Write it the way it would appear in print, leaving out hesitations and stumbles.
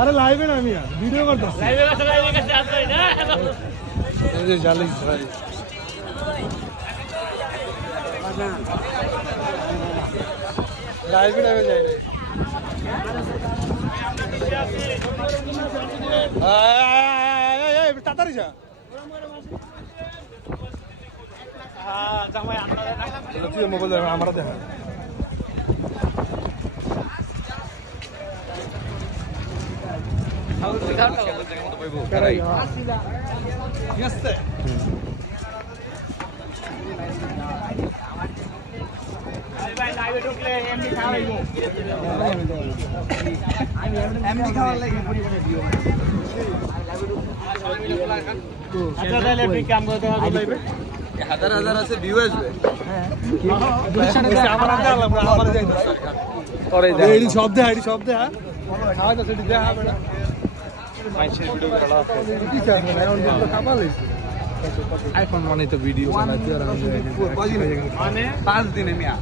अरे लाइव है ना मियां वीडियो करता लाइव कैसे आता है ना ये जाली भाई लाइव में जाए ए तातारी जा हां जामाई আমরা দেখা তুই মোবাইল আমরা দেখা हजार আছে ভিউ আসবে এই শব্দ আইডি শব্দ হ্যাঁ খাওয়া তো সেটি দেখা বেটা মাইসের ভিডিও করা আইফোন মানে তো ভিডিও বানাইতে আর আমি 5 দিনে মিয়া